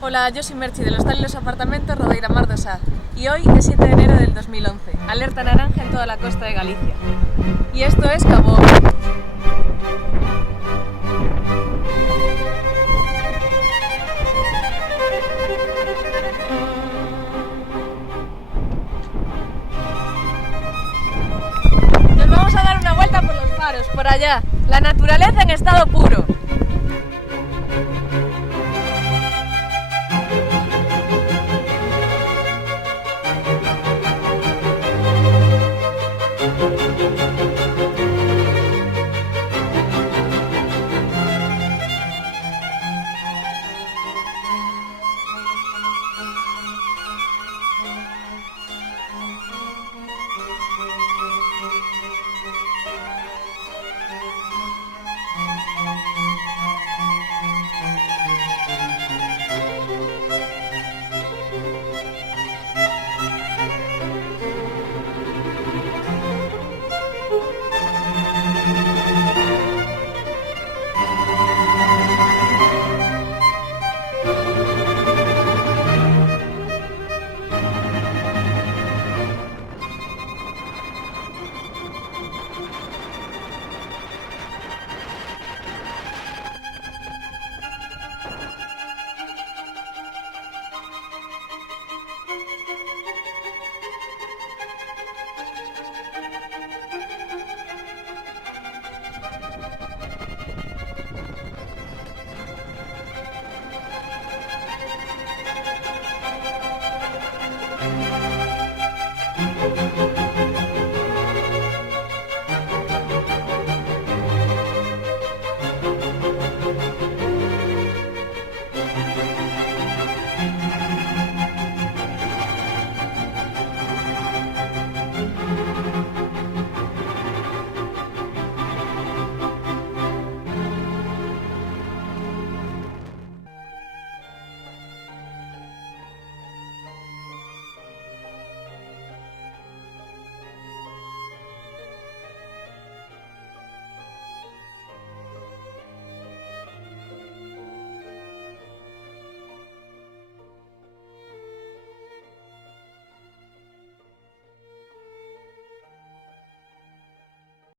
Hola, yo soy Merchi del Hostal y los Apartamentos Rodeira Mar do Sar y hoy es 7 de enero del 2011, alerta naranja en toda la costa de Galicia. Y esto es Cabo Ovo. Nos vamos a dar una vuelta por los faros, por allá, la naturaleza en estado puro.